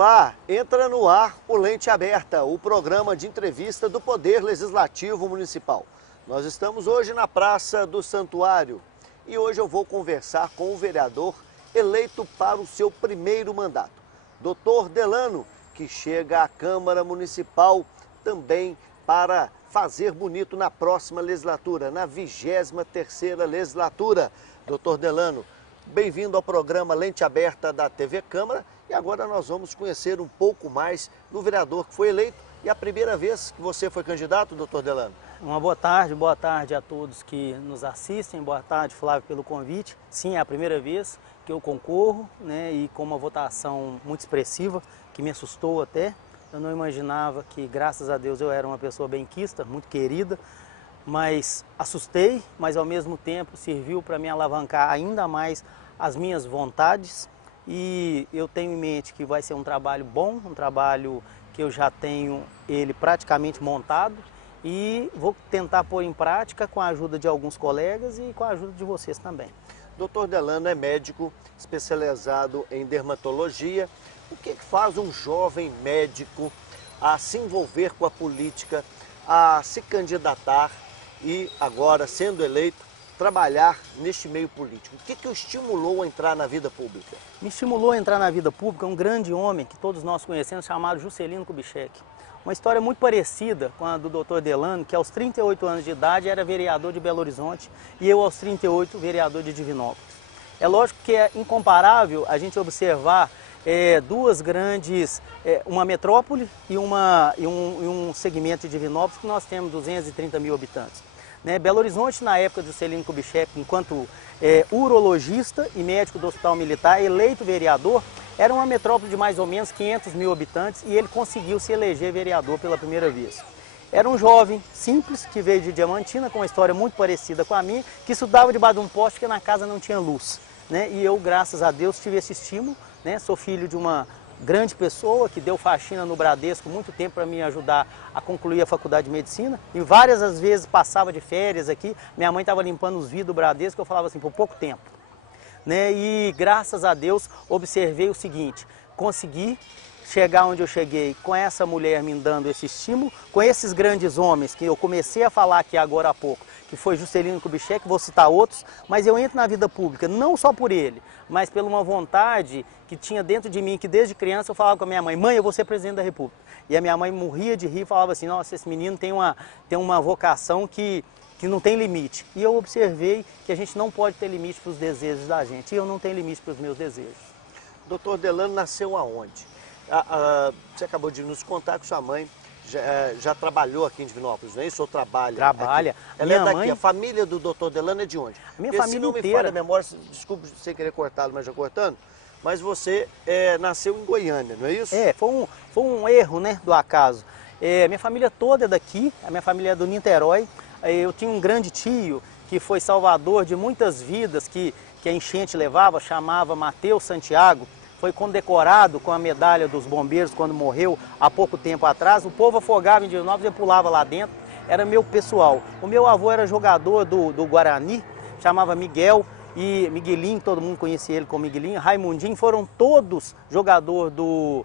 Olá, entra no ar o Lente Aberta, o programa de entrevista do Poder Legislativo Municipal. Nós estamos hoje na Praça do Santuário e hoje eu vou conversar com o vereador eleito para o seu primeiro mandato, Dr. Delano, que chega à Câmara Municipal também para fazer bonito na próxima legislatura, na 23ª legislatura. Dr. Delano, bem-vindo ao programa Lente Aberta da TV Câmara. E agora nós vamos conhecer um pouco mais do vereador que foi eleito. E a primeira vez que você foi candidato, doutor Delano? Uma boa tarde a todos que nos assistem. Boa tarde, Flávio, pelo convite. Sim, é a primeira vez que eu concorro, né, e com uma votação muito expressiva, que me assustou até. Eu não imaginava que, graças a Deus, eu era uma pessoa benquista, muito querida, mas assustei, mas ao mesmo tempo serviu para me alavancar ainda mais as minhas vontades. E eu tenho em mente que vai ser um trabalho bom, um trabalho que eu já tenho ele praticamente montado e vou tentar pôr em prática com a ajuda de alguns colegas e com a ajuda de vocês também. Dr. Delano é médico especializado em dermatologia. O que faz um jovem médico a se envolver com a política, a se candidatar e agora, sendo eleito, trabalhar neste meio político? O que o estimulou a entrar na vida pública? Me estimulou a entrar na vida pública um grande homem que todos nós conhecemos, chamado Juscelino Kubitschek. Uma história muito parecida com a do Dr. Delano, que aos 38 anos de idade era vereador de Belo Horizonte e eu aos 38 vereador de Divinópolis. É lógico que é incomparável a gente observar duas grandes, uma metrópole e um segmento de Divinópolis que nós temos 230 mil habitantes. Belo Horizonte, na época de Juscelino Kubitschek, enquanto urologista e médico do Hospital Militar, eleito vereador, era uma metrópole de mais ou menos 500 mil habitantes e ele conseguiu se eleger vereador pela primeira vez. Era um jovem simples que veio de Diamantina, com uma história muito parecida com a minha, que estudava debaixo de um poste porque na casa não tinha luz. E eu, graças a Deus, tive esse estímulo. Sou filho de uma grande pessoa que deu faxina no Bradesco muito tempo para me ajudar a concluir a faculdade de medicina e várias as vezes passava de férias aqui, minha mãe estava limpando os vidros do Bradesco, eu falava assim, por pouco tempo. E graças a Deus observei o seguinte, consegui chegar onde eu cheguei com essa mulher me dando esse estímulo, com esses grandes homens que eu comecei a falar aqui agora há pouco, que foi Juscelino Kubitschek, vou citar outros, mas eu entro na vida pública não só por ele, mas por uma vontade que tinha dentro de mim, que desde criança eu falava com a minha mãe, mãe, eu vou ser presidente da República. E a minha mãe morria de rir e falava assim, nossa, esse menino tem uma vocação que não tem limite. E eu observei que a gente não pode ter limite para os desejos da gente, e eu não tenho limite para os meus desejos. Doutor Delano nasceu aonde? Você acabou de nos contar que sua mãe já trabalhou aqui em Divinópolis, não é isso? Ou trabalha? Trabalha. Aqui? Ela é daqui. A família do doutor Delano é de onde? A minha família inteira. Se não me falha a memória, desculpe sem querer cortá-lo, mas já cortando, mas você nasceu em Goiânia, não é isso? Foi um erro, do acaso. Minha família toda é daqui, a minha família é do Niterói. Eu tinha um grande tio que foi salvador de muitas vidas que a enchente levava, chamava Mateus Santiago. Foi condecorado com a medalha dos bombeiros quando morreu há pouco tempo atrás. O povo afogava em Divinópolis e pulava lá dentro. Era meu pessoal. O meu avô era jogador do Guarani, chamava Miguel, e Miguelinho, todo mundo conhecia ele como Miguelinho, Raimundinho, foram todos jogador do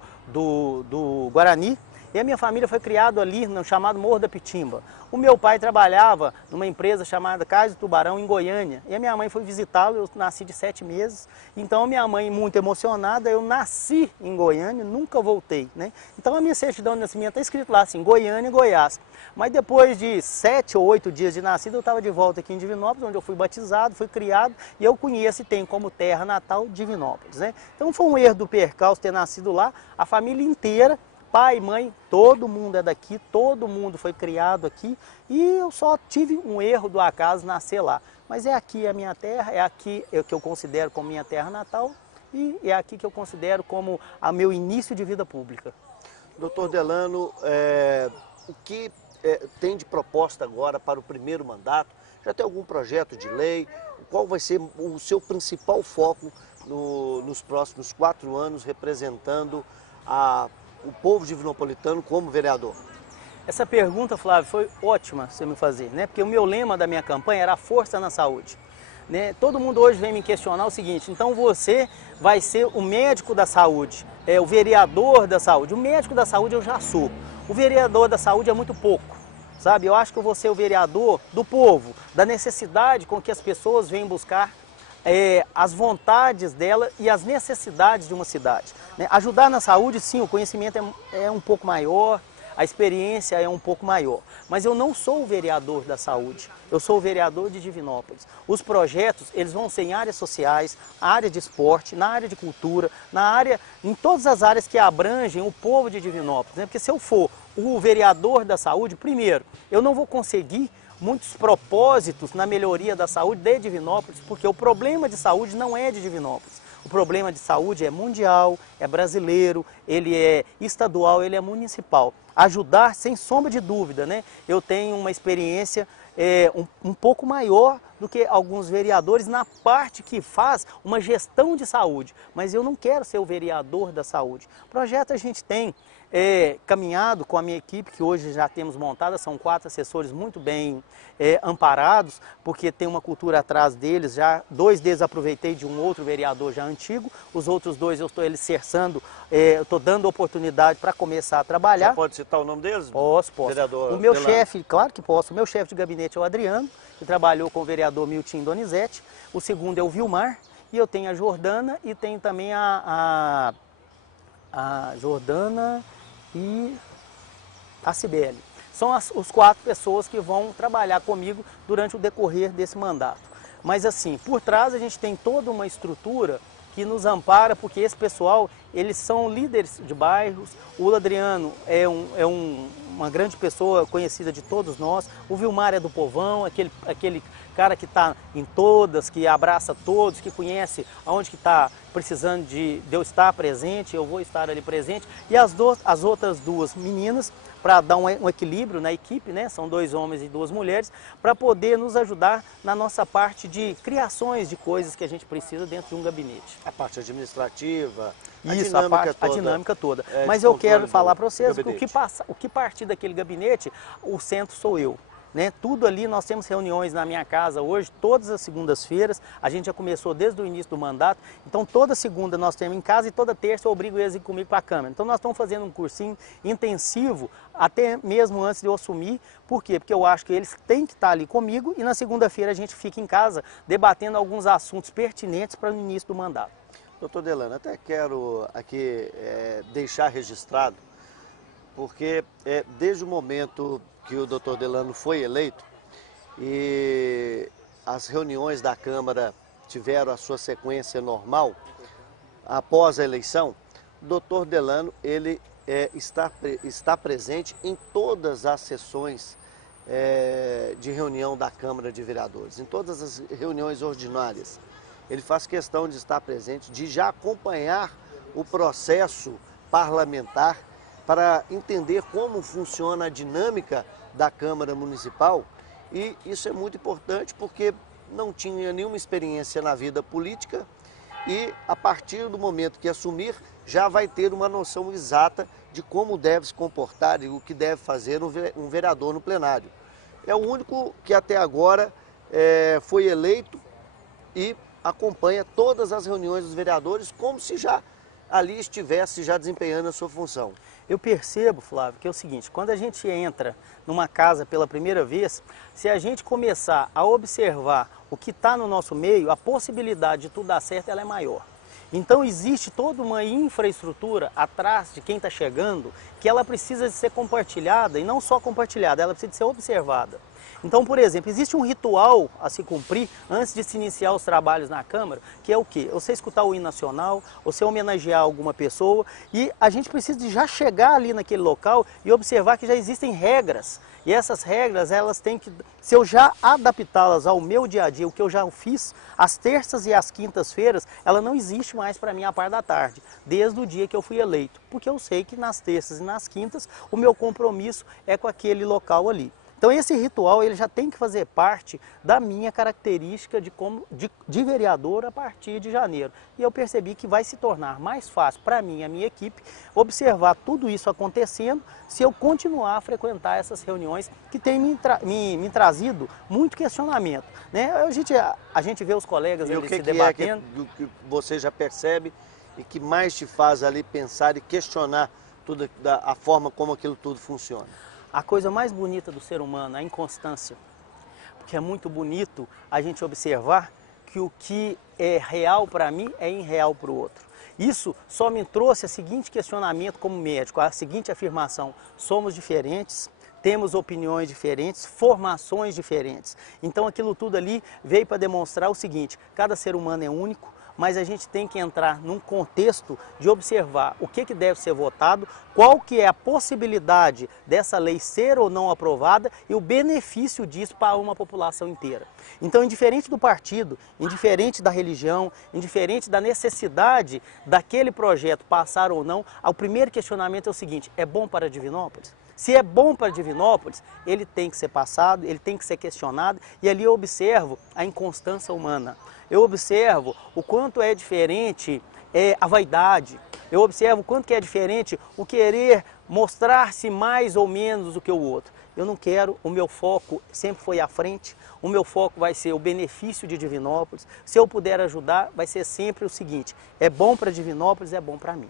Guarani. E a minha família foi criada ali no chamado Morro da Pitimba. O meu pai trabalhava numa empresa chamada Cais do Tubarão, em Goiânia. E a minha mãe foi visitá-lo, eu nasci de 7 meses. Então a minha mãe, muito emocionada, eu nasci em Goiânia, nunca voltei. Então a minha certidão de nascimento está escrito lá assim, Goiânia, Goiás. Mas depois de 7 ou 8 dias de nascido, eu estava de volta aqui em Divinópolis, onde eu fui batizado, fui criado, e eu conheço e tenho como terra natal Divinópolis. Então foi um erro do percalço ter nascido lá, a família inteira, pai, mãe, todo mundo é daqui, todo mundo foi criado aqui e eu só tive um erro do acaso nascer lá. Mas é aqui a minha terra, é aqui que eu considero como minha terra natal e é aqui que eu considero como o meu início de vida pública. Doutor Delano, o que tem de proposta agora para o primeiro mandato? Já tem algum projeto de lei? Qual vai ser o seu principal foco nos próximos 4 anos representando o povo divinopolitano como vereador? Essa pergunta, Flávio, foi ótima você me fazer, porque o meu lema da minha campanha era a força na saúde. né? Todo mundo hoje vem me questionar o seguinte: então você vai ser o médico da saúde, o vereador da saúde. O médico da saúde eu já sou. O vereador da saúde é muito pouco, sabe? Eu acho que eu vou ser o vereador do povo, da necessidade com que as pessoas vêm buscar as vontades dela e as necessidades de uma cidade, né? Ajudar na saúde, sim, o conhecimento é um pouco maior, a experiência é um pouco maior, mas eu não sou o vereador da saúde, eu sou o vereador de Divinópolis. Os projetos, eles vão ser em áreas sociais, área de esporte, na área de cultura, em todas as áreas que abrangem o povo de Divinópolis, né? Porque se eu for o vereador da saúde, primeiro, eu não vou conseguir muitos propósitos na melhoria da saúde de Divinópolis, porque o problema de saúde não é de Divinópolis. O problema de saúde é mundial, é brasileiro, ele é estadual, ele é municipal. Ajudar, sem sombra de dúvida, né? Eu tenho uma experiência um pouco maior do que alguns vereadores na parte que faz uma gestão de saúde, mas eu não quero ser o vereador da saúde. Projeto a gente tem caminhado com a minha equipe, que hoje já temos montada, são 4 assessores muito bem amparados, porque tem uma cultura atrás deles, já 2 deles aproveitei de um outro vereador já antigo, os outros 2 eu estou alicerçando, estou dando oportunidade para começar a trabalhar. Você pode citar o nome deles? Posso. Vereador o meu Delano. chefe, claro que posso, o meu chefe de gabinete é o Adriano, que trabalhou com o vereador Milton Donizete, o segundo é o Vilmar, e eu tenho a Jordana e tenho também a Jordana e a Cibele. São os 4 pessoas que vão trabalhar comigo durante o decorrer desse mandato. Mas assim, por trás a gente tem toda uma estrutura que nos ampara, porque esse pessoal, eles são líderes de bairros. O Adriano é uma grande pessoa conhecida de todos nós. O Vilmar é do povão, aquele cara que está em todas, que abraça todos, que conhece aonde que está precisando de eu estar presente, eu vou estar ali presente. E as outras 2 meninas, para dar um equilíbrio na equipe, né? São 2 homens e 2 mulheres, para poder nos ajudar na nossa parte de criações de coisas que a gente precisa dentro de um gabinete. A parte administrativa, a dinâmica toda. Mas eu quero falar para vocês que o que partir daquele gabinete, o centro sou eu. Né? Tudo ali, nós temos reuniões na minha casa hoje, todas as segundas-feiras, a gente já começou desde o início do mandato, então toda segunda nós temos em casa e toda terça eu obrigo eles a ir comigo para a Câmara. Então nós estamos fazendo um cursinho intensivo, até mesmo antes de eu assumir. Por quê? Porque eu acho que eles têm que estar ali comigo e na segunda-feira a gente fica em casa debatendo alguns assuntos pertinentes para o início do mandato. Doutor Delano, até quero aqui deixar registrado, porque desde o momento que o doutor Delano foi eleito e as reuniões da Câmara tiveram a sua sequência normal, após a eleição, o doutor Delano ele, está presente em todas as sessões de reunião da Câmara de Vereadores, em todas as reuniões ordinárias. Ele faz questão de estar presente, de já acompanhar o processo parlamentar para entender como funciona a dinâmica da Câmara Municipal, e isso é muito importante porque não tinha nenhuma experiência na vida política e a partir do momento que assumir já vai ter uma noção exata de como deve se comportar e o que deve fazer um vereador no plenário. É o único que até agora foi eleito e acompanha todas as reuniões dos vereadores como se já ali estivesse já desempenhando a sua função. Eu percebo, Flávio, que é o seguinte: quando a gente entra numa casa pela primeira vez, se a gente começar a observar o que está no nosso meio, a possibilidade de tudo dar certo ela é maior. Então existe toda uma infraestrutura atrás de quem está chegando que ela precisa de ser compartilhada, e não só compartilhada, ela precisa de ser observada. Então, por exemplo, existe um ritual a se cumprir antes de se iniciar os trabalhos na Câmara, que é o quê? Você escutar o hino nacional, você homenagear alguma pessoa, e a gente precisa de já chegar ali naquele local e observar que já existem regras. E essas regras, elas têm que, se eu já adaptá-las ao meu dia a dia, o que eu já fiz, às terças e às quintas-feiras, ela não existe mais para mim à parte da tarde, desde o dia que eu fui eleito, porque eu sei que nas terças e nas quintas o meu compromisso é com aquele local ali. Então, Então esse ritual ele já tem que fazer parte da minha característica de vereador a partir de janeiro. E eu percebi que vai se tornar mais fácil para mim e a minha equipe observar tudo isso acontecendo se eu continuar a frequentar essas reuniões que têm me trazido muito questionamento. Né? A gente vê os colegas ali se debatendo. Do que você já percebe e que mais te faz ali pensar e questionar tudo, a forma como aquilo tudo funciona? A coisa mais bonita do ser humano é a inconstância, porque é muito bonito a gente observar que o que é real para mim é irreal para o outro. Isso só me trouxe o seguinte questionamento como médico, a seguinte afirmação: somos diferentes, temos opiniões diferentes, formações diferentes. Então aquilo tudo ali veio para demonstrar o seguinte: cada ser humano é único, mas a gente tem que entrar num contexto de observar o que deve ser votado, qual que é a possibilidade dessa lei ser ou não aprovada e o benefício disso para uma população inteira. Então, indiferente do partido, indiferente da religião, indiferente da necessidade daquele projeto passar ou não, o primeiro questionamento é o seguinte: é bom para Divinópolis? Se é bom para Divinópolis, ele tem que ser passado, ele tem que ser questionado, e ali eu observo a inconstância humana. Eu observo o quanto é diferente a vaidade, eu observo o quanto que é diferente o querer mostrar-se mais ou menos do que o outro. Eu não quero, o meu foco sempre foi à frente, o meu foco vai ser o benefício de Divinópolis. Se eu puder ajudar, vai ser sempre o seguinte: é bom para Divinópolis, é bom para mim.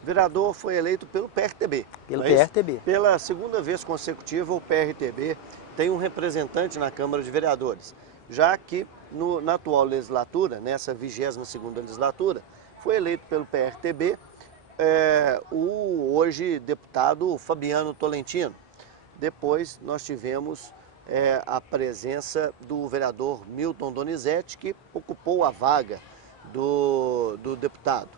O vereador foi eleito pelo PRTB. Pelo PRTB. Pela segunda vez consecutiva, o PRTB tem um representante na Câmara de Vereadores, já que na atual legislatura, nessa 22ª legislatura, foi eleito pelo PRTB o hoje deputado Fabiano Tolentino. Depois nós tivemos a presença do vereador Milton Donizete, que ocupou a vaga do deputado.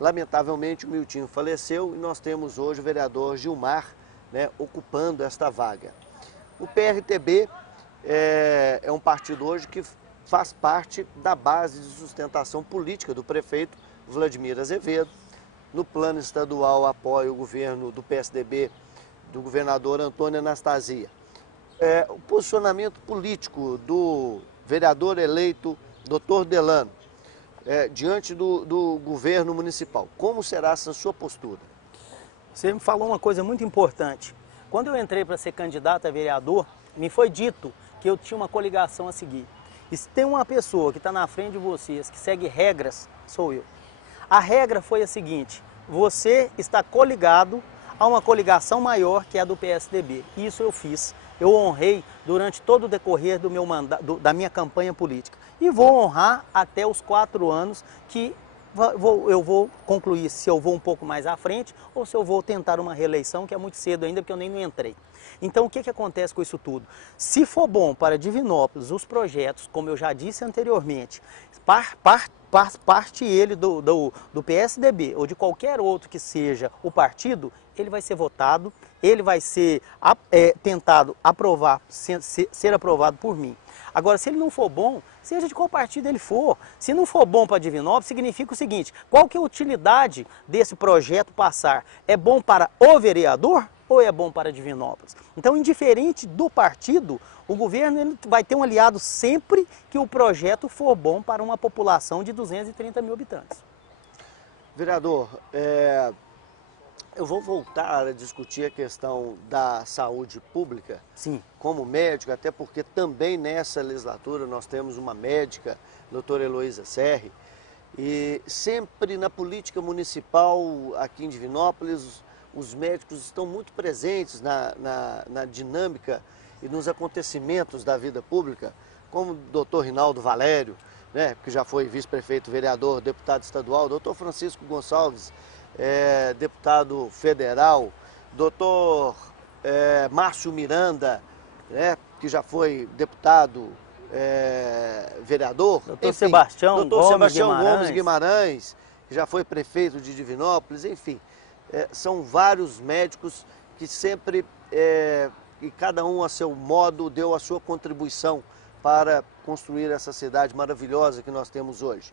Lamentavelmente o Miltinho faleceu e nós temos hoje o vereador Gilmar, né, ocupando esta vaga. O PRTB é um partido hoje que faz parte da base de sustentação política do prefeito Vladimir Azevedo. No plano estadual apoia o governo do PSDB, do governador Antônio Anastasia. O posicionamento político do vereador eleito Dr. Delano, diante do governo municipal, como será essa sua postura? Você me falou uma coisa muito importante. Quando eu entrei para ser candidato a vereador, me foi dito que eu tinha uma coligação a seguir. E se tem uma pessoa que está na frente de vocês, que segue regras, sou eu. A regra foi a seguinte: você está coligado a uma coligação maior que é a do PSDB. Isso eu fiz. Eu honrei durante todo o decorrer do meu mandato, da minha campanha política. E vou honrar até os 4 anos que eu vou concluir se eu vou um pouco mais à frente ou se eu vou tentar uma reeleição, que é muito cedo ainda, porque eu nem não entrei. Então, o que acontece com isso tudo? Se for bom para Divinópolis, os projetos, como eu já disse anteriormente, parte ele do PSDB ou de qualquer outro que seja o partido, ele vai ser votado, ele vai ser tentado aprovar, ser aprovado por mim. Agora, se ele não for bom, seja de qual partido ele for, se não for bom para Divinópolis, significa o seguinte: qual que é a utilidade desse projeto passar? É bom para o vereador ou é bom para Divinópolis? Então, indiferente do partido, o governo ele vai ter um aliado sempre que o projeto for bom para uma população de 230 mil habitantes. Vereador, eu vou voltar a discutir a questão da saúde pública. Sim. Como médico, até porque também nessa legislatura nós temos uma médica, doutora Heloísa Serri, e sempre na política municipal aqui em Divinópolis, os médicos estão muito presentes na dinâmica e nos acontecimentos da vida pública, como o doutor Rinaldo Valério, né, que já foi vice-prefeito, vereador, deputado estadual, doutor Francisco Gonçalves, deputado federal, doutor Márcio Miranda, né, que já foi deputado, vereador. Doutor Sebastião Gomes Guimarães, que já foi prefeito de Divinópolis, enfim. São vários médicos que sempre, e cada um a seu modo, deu a sua contribuição para construir essa cidade maravilhosa que nós temos hoje.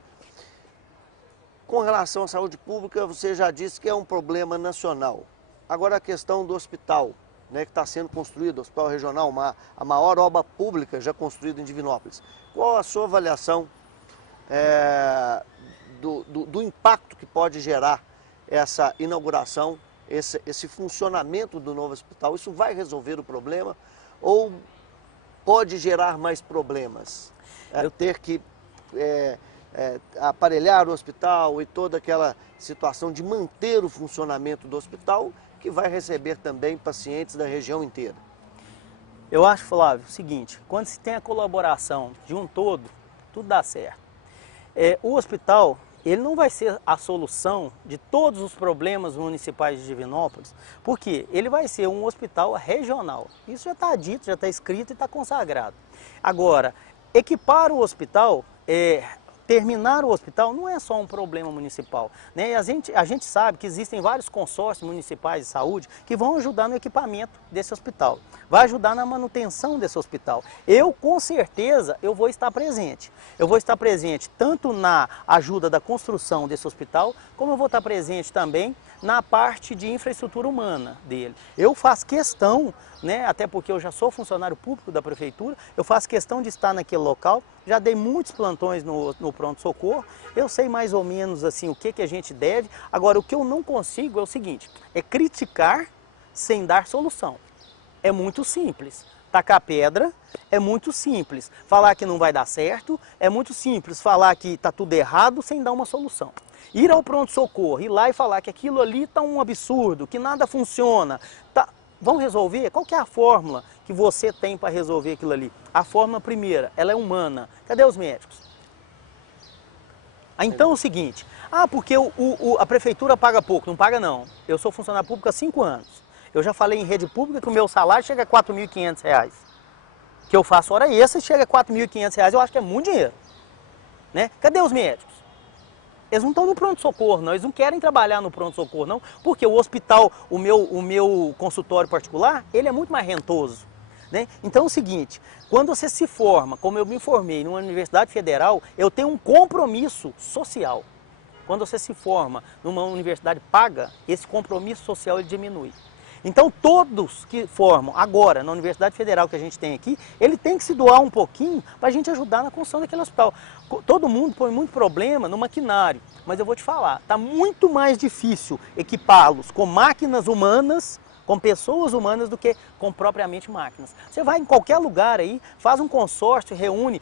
Com relação à saúde pública, você já disse que é um problema nacional. Agora a questão do hospital né, que está sendo construído, o Hospital Regional, a maior obra pública já construída em Divinópolis. Qual a sua avaliação do impacto que pode gerar essa inauguração, esse funcionamento do novo hospital? Isso vai resolver o problema ou pode gerar mais problemas? Ter que aparelhar o hospital e toda aquela situação de manter o funcionamento do hospital, que vai receber também pacientes da região inteira. Eu acho, Flávio, o seguinte, quando se tem a colaboração de um todo, tudo dá certo. O hospital, ele não vai ser a solução de todos os problemas municipais de Divinópolis, porque ele vai ser um hospital regional. Isso já está dito, já está escrito e está consagrado. Agora, equipar o hospital, terminar o hospital não é só um problema municipal, né? A gente sabe que existem vários consórcios municipais de saúde que vão ajudar no equipamento desse hospital, vai ajudar na manutenção desse hospital. Eu, com certeza, eu vou estar presente. Eu vou estar presente tanto na ajuda da construção desse hospital, como eu vou estar presente também na parte de infraestrutura humana dele. Eu faço questão, né, até porque eu já sou funcionário público da prefeitura, eu faço questão de estar naquele local, já dei muitos plantões no pronto-socorro, eu sei mais ou menos assim o que a gente deve. Agora, o que eu não consigo é o seguinte, é criticar sem dar solução. É muito simples. Tacar pedra é muito simples. Falar que não vai dar certo é muito simples. Falar que está tudo errado sem dar uma solução. Ir ao pronto-socorro, ir lá e falar que aquilo ali está um absurdo, que nada funciona. Vão resolver? Qual que é a fórmula que você tem para resolver aquilo ali? A fórmula primeira, ela é humana. Cadê os médicos? Então é o seguinte, porque a prefeitura paga pouco. Não paga não. Eu sou funcionário público há 5 anos. Eu já falei em rede pública que o meu salário chega a R$ 4.500. Que eu faço hora extra e chega a R$ 4.500, eu acho que é muito dinheiro. Né? Cadê os médicos? Eles não estão no pronto-socorro, não. Eles não querem trabalhar no pronto-socorro, não. Porque o hospital, o meu consultório particular, ele é muito mais rentoso. Né? Então é o seguinte, quando você se forma, como eu me formei numa universidade federal, eu tenho um compromisso social. Quando você se forma numa universidade paga, esse compromisso social ele diminui. Então todos que formam agora na Universidade Federal que a gente tem aqui, ele tem que se doar um pouquinho para a gente ajudar na construção daquele hospital. Todo mundo põe muito problema no maquinário, mas eu vou te falar, está muito mais difícil equipá-los com máquinas humanas, com pessoas humanas, do que com propriamente máquinas. Você vai em qualquer lugar aí, faz um consórcio, reúne,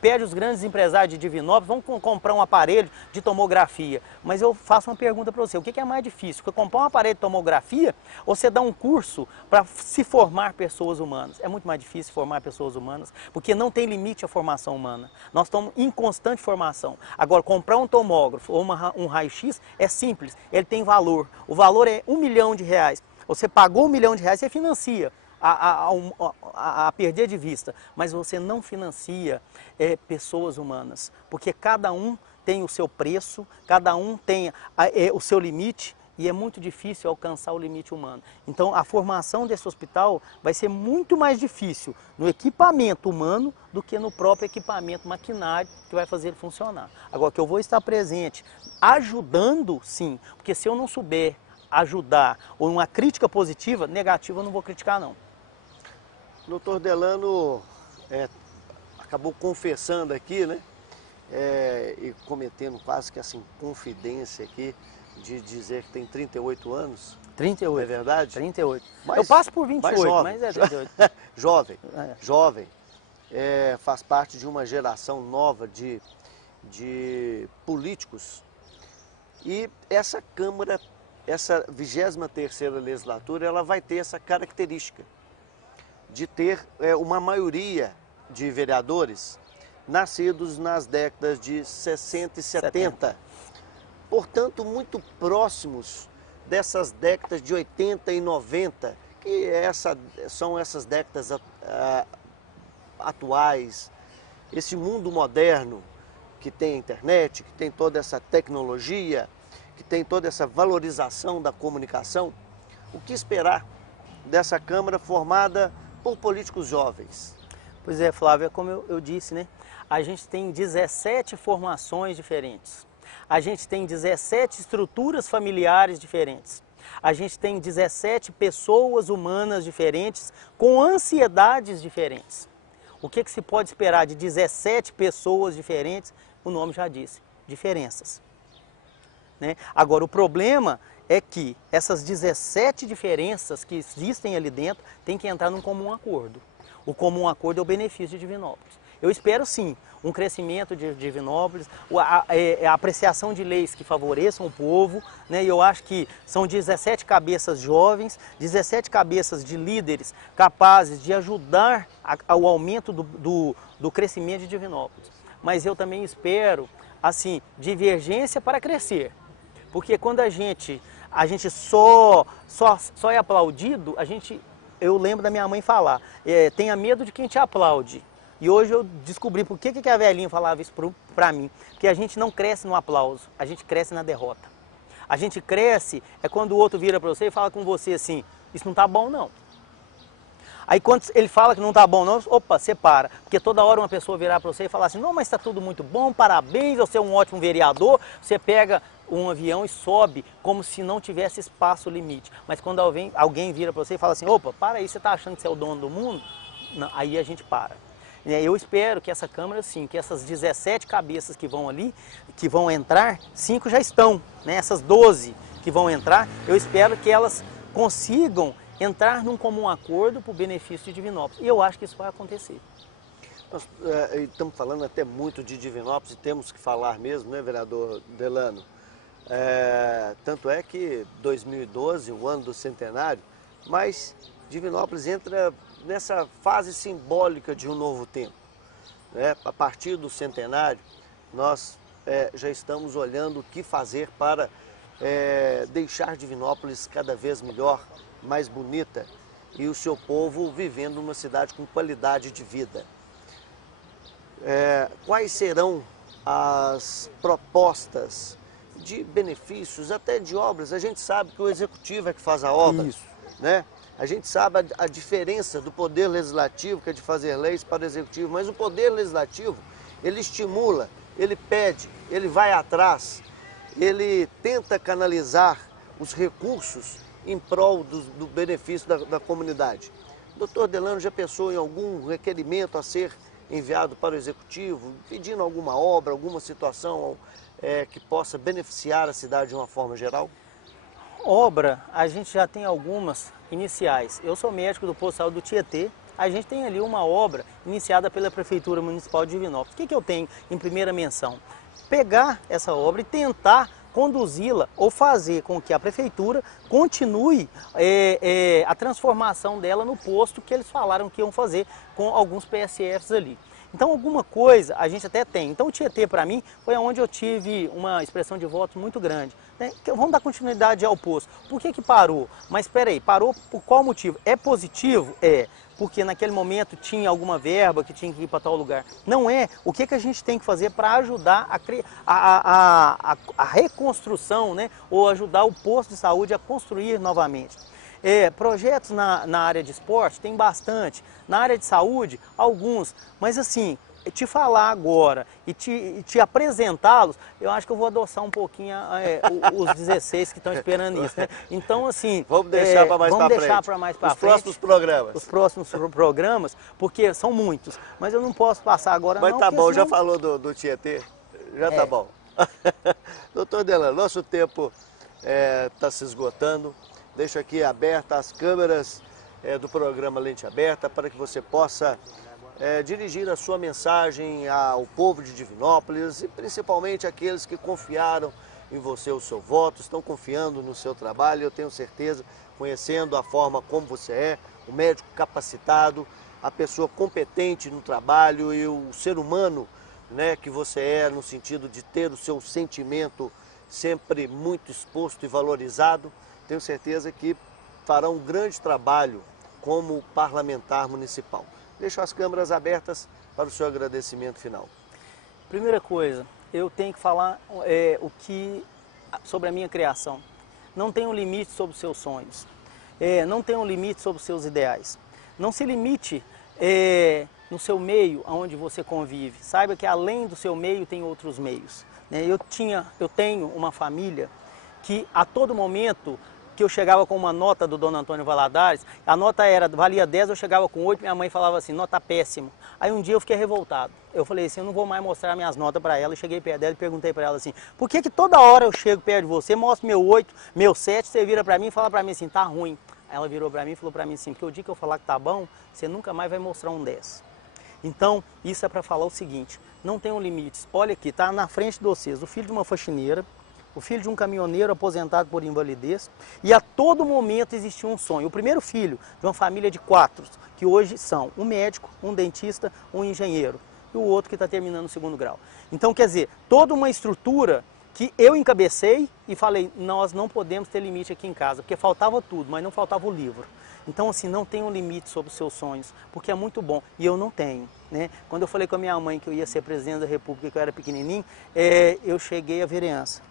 pede os grandes empresários de Divinópolis, vão comprar um aparelho de tomografia. Mas eu faço uma pergunta para você, o que é mais difícil? Comprar um aparelho de tomografia ou você dar um curso para se formar pessoas humanas? É muito mais difícil formar pessoas humanas, porque não tem limite a formação humana. Nós estamos em constante formação. Agora, comprar um tomógrafo ou um raio-x é simples, ele tem valor. O valor é R$ 1 milhão. Você pagou R$ 1 milhão, você financia a perder de vista, mas você não financia pessoas humanas, porque cada um tem o seu preço, cada um tem o seu limite e é muito difícil alcançar o limite humano. Então a formação desse hospital vai ser muito mais difícil no equipamento humano do que no próprio equipamento maquinário que vai fazer ele funcionar. Agora, que eu vou estar presente ajudando, sim, porque se eu não souber ajudar, ou uma crítica positiva, negativa eu não vou criticar não. O doutor Delano acabou confessando aqui, né, e cometendo quase que assim, confidência aqui, de dizer que tem 38 anos. 38. Não é verdade? 38. Mas, eu passo por 28, mas é 38. Jovem. Faz parte de uma geração nova de políticos. E essa Câmara, essa 23ª legislatura, ela vai ter essa característica de ter uma maioria de vereadores nascidos nas décadas de 60 e 70. Portanto, muito próximos dessas décadas de 80 e 90, que são essas décadas atuais, esse mundo moderno que tem a internet, que tem toda essa tecnologia, que tem toda essa valorização da comunicação. O que esperar dessa Câmara formada por políticos jovens? Pois é, Flávio, é como eu disse, né? A gente tem 17 formações diferentes. A gente tem 17 estruturas familiares diferentes. A gente tem 17 pessoas humanas diferentes com ansiedades diferentes. O que se pode esperar de 17 pessoas diferentes? O nome já disse, diferenças. Né? Agora, o problema é que essas 17 diferenças que existem ali dentro têm que entrar num comum acordo. O comum acordo é o benefício de Divinópolis. Eu espero sim um crescimento de Divinópolis, a apreciação de leis que favoreçam o povo, né? E eu acho que são 17 cabeças jovens, 17 cabeças de líderes capazes de ajudar ao aumento do crescimento de Divinópolis. Mas eu também espero, assim, divergência para crescer. Porque quando a gente só é aplaudido, eu lembro da minha mãe falar, tenha medo de quem te aplaude. E hoje eu descobri por que a velhinha falava isso pra mim. Porque a gente não cresce no aplauso, a gente cresce na derrota. A gente cresce quando o outro vira pra você e fala com você assim, isso não tá bom não. Aí quando ele fala que não tá bom não, opa, você para. Porque toda hora uma pessoa virar pra você e falar assim, não, mas tá tudo muito bom, parabéns, você é um ótimo vereador. Você pega um avião e sobe como se não tivesse espaço limite. Mas quando alguém vira pra você e fala assim, opa, para aí, você tá achando que você é o dono do mundo? Não, aí a gente para. Eu espero que essa Câmara, sim, que essas 17 cabeças que vão ali, que vão entrar, 5 já estão, né? Essas 12 que vão entrar, eu espero que elas consigam entrar num comum acordo para o benefício de Divinópolis. E eu acho que isso vai acontecer. Nós estamos falando até muito de Divinópolis e temos que falar mesmo, né, vereador Delano? Tanto é que 2012, o ano do centenário, mas Divinópolis entra nessa fase simbólica de um novo tempo. Né? A partir do centenário, nós já estamos olhando o que fazer para deixar Divinópolis cada vez melhor, mais bonita e o seu povo vivendo numa cidade com qualidade de vida. Quais serão as propostas de benefícios, até de obras? A gente sabe que o executivo é que faz a obra. Isso. Né? A gente sabe a diferença do poder legislativo, que é de fazer leis, para o executivo, mas o poder legislativo, ele estimula, ele pede, ele vai atrás, ele tenta canalizar os recursos em prol do benefício da comunidade. O doutor Delano já pensou em algum requerimento a ser enviado para o executivo, pedindo alguma obra, alguma situação que possa beneficiar a cidade de uma forma geral? Obra, a gente já tem algumas iniciais. Eu sou médico do posto de saúde do Tietê. A gente tem ali uma obra iniciada pela Prefeitura Municipal de Divinópolis. O que eu tenho em primeira menção? Pegar essa obra e tentar conduzi-la ou fazer com que a Prefeitura continue a transformação dela no posto que eles falaram que iam fazer com alguns PSFs ali. Então, alguma coisa a gente até tem. Então, o Tietê, para mim, foi onde eu tive uma expressão de voto muito grande. Né? Vamos dar continuidade ao posto. Por que parou? Mas, espera aí, parou por qual motivo? É positivo? É. Porque naquele momento tinha alguma verba que tinha que ir para tal lugar. Não é. O que a gente tem que fazer para ajudar a reconstrução, né? Ou ajudar o posto de saúde a construir novamente? Projetos na área de esporte tem bastante, na área de saúde alguns, mas assim, te falar agora e te apresentá-los, eu acho que eu vou adoçar um pouquinho os 16 que estão esperando isso, né? Então assim, vamos deixar para mais para frente. Os próximos programas. Os próximos programas, porque são muitos, mas eu não posso passar agora mas não. Mas tá bom, senão... já falou do Tietê, já tá bom. Doutor Delano, nosso tempo está se esgotando. Deixo aqui abertas as câmeras do programa Lente Aberta para que você possa dirigir a sua mensagem ao povo de Divinópolis e principalmente aqueles que confiaram em você o seu voto, estão confiando no seu trabalho. Eu tenho certeza, conhecendo a forma como você é, o médico capacitado, a pessoa competente no trabalho e o ser humano, né, que você é, no sentido de ter o seu sentimento sempre muito exposto e valorizado. Tenho certeza que fará um grande trabalho como parlamentar municipal. Deixo as câmeras abertas para o seu agradecimento final. Primeira coisa, eu tenho que falar sobre a minha criação. Não tem um limite sobre os seus sonhos. Não tem um limite sobre os seus ideais. Não se limite no seu meio onde você convive. Saiba que além do seu meio tem outros meios. Eu tenho uma família que a todo momento porque eu chegava com uma nota do Dom Antônio Valadares, a nota valia 10, eu chegava com 8, minha mãe falava assim, nota péssimo. Aí um dia eu fiquei revoltado. Eu falei assim, eu não vou mais mostrar minhas notas para ela. Eu cheguei perto dela e perguntei para ela assim, por que toda hora eu chego perto de você, mostro meu 8, meu 7, você vira para mim e fala para mim assim, tá ruim. Aí ela virou para mim e falou para mim assim, porque o dia que eu falar que tá bom, você nunca mais vai mostrar um 10. Então, isso é para falar o seguinte, não tem limites. Olha aqui, tá na frente de vocês, o filho de uma faxineira, o filho de um caminhoneiro aposentado por invalidez, e a todo momento existia um sonho. O primeiro filho de uma família de 4, que hoje são um médico, um dentista, um engenheiro, e o outro que está terminando o 2º grau. Então, quer dizer, toda uma estrutura que eu encabecei e falei, nós não podemos ter limite aqui em casa, porque faltava tudo, mas não faltava o livro. Então, assim, não tem um limite sobre os seus sonhos, porque é muito bom, e eu não tenho, né? Quando eu falei com a minha mãe que eu ia ser presidente da República, que eu era pequenininho, eu cheguei à vereança.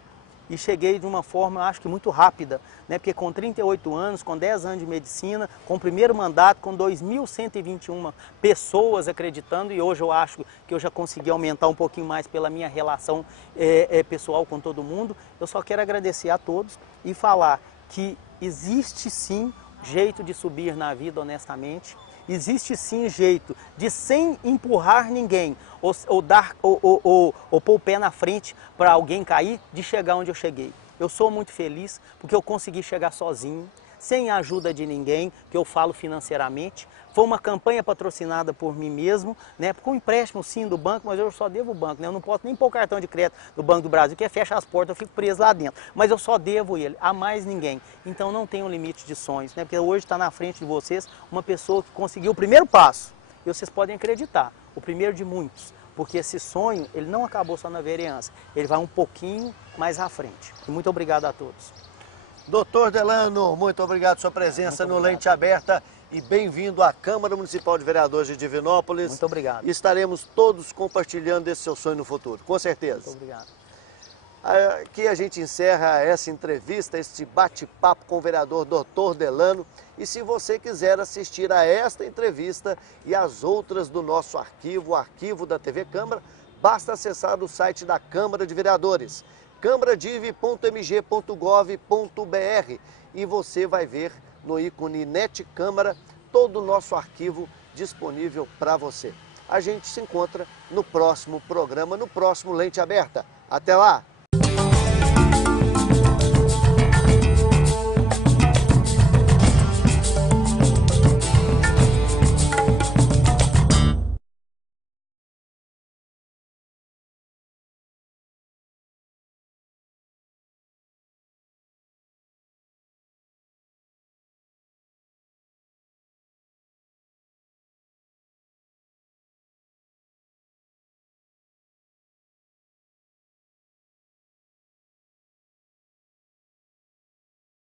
E cheguei de uma forma, acho que muito rápida, né? Porque com 38 anos, com 10 anos de medicina, com o primeiro mandato, com 2.121 pessoas acreditando, e hoje eu acho que eu já consegui aumentar um pouquinho mais pela minha relação pessoal com todo mundo. Eu só quero agradecer a todos e falar que existe sim jeito de subir na vida honestamente, existe sim jeito de, sem empurrar ninguém, ou pôr o pé na frente para alguém cair, de chegar onde eu cheguei. Eu sou muito feliz porque eu consegui chegar sozinho, sem a ajuda de ninguém, que eu falo financeiramente. Foi uma campanha patrocinada por mim mesmo, né? Com empréstimo sim do banco, mas eu só devo o banco, né? Eu não posso nem pôr o cartão de crédito do Banco do Brasil, que fecha as portas, eu fico preso lá dentro. Mas eu só devo ele, a mais ninguém. Então não tem um limite de sonhos, né? Porque hoje está na frente de vocês uma pessoa que conseguiu o primeiro passo. E vocês podem acreditar, o primeiro de muitos. Porque esse sonho, ele não acabou só na vereança, ele vai um pouquinho mais à frente. E muito obrigado a todos. Doutor Delano, muito obrigado pela sua presença no Lente Aberta e bem-vindo à Câmara Municipal de Vereadores de Divinópolis. Muito obrigado. Estaremos todos compartilhando esse seu sonho no futuro, com certeza. Muito obrigado. Aqui a gente encerra essa entrevista, este bate-papo com o vereador Dr. Delano. E se você quiser assistir a esta entrevista e as outras do nosso arquivo, o arquivo da TV Câmara, basta acessar o site da Câmara de Vereadores, câmaradiv.mg.gov.br, e você vai ver no ícone NET Câmara todo o nosso arquivo disponível para você. A gente se encontra no próximo programa, no próximo Lente Aberta. Até lá!